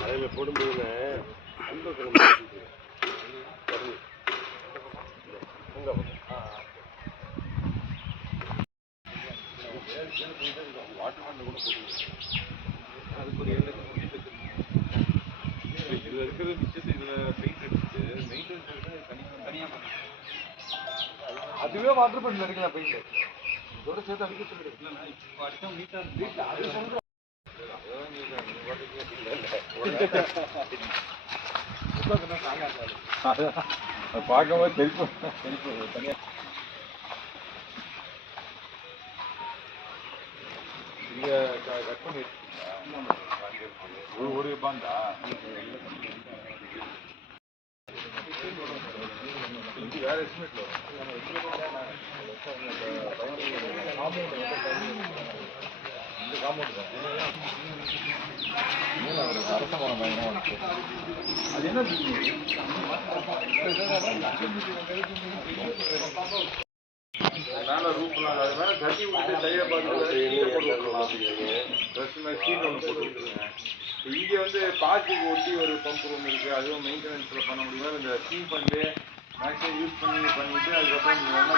மலையில் போடும்போது வாட்டர் கூட அதுக்கு ஒரு 7 லட்சம் இதில் இருக்கிற மிச்சத்தை இதில் பெயிண்ட் அடிச்சுட்டு மெயின்டெனன்ஸ் தனியாக அதுவே வாட்டர் பண்ணில் அடிக்கலாம் பெயிண்ட் இதோட சேர்த்து அடிக்க சொல்லிடுறேன் இப்போ அடித்தா நீட்டாக அது சொல்கிறேன் பார்க்கும்போது தெரிப்பு தனியாக இங்கே கட் பண்ணி வச்சுருக்கீங்களா ஒரு பாண்டா வேறு எஸ்டிமேட்டில் இந்த காம்பவுண்ட் அரச மரம் பயங்கரமாக அது என்ன மேலே ரூப்லாம் அது மேலே கட்டி விட்டு டையை பார்த்து சீட் ஒன்று போட்டு விட்டுருங்க. இங்கே வந்து பார்க்குக்கு ஒட்டி ஒரு பம்ப் ரூம் இருக்குது, அதுவும் மெயின்டெனன்ஸில் பண்ண முடியுமா? இந்த ஸ்டீம் ஃபண்டு மேக்ஸிமம் யூஸ் பண்ணிவிட்டு அதுக்கப்புறம் நீங்கள் என்ன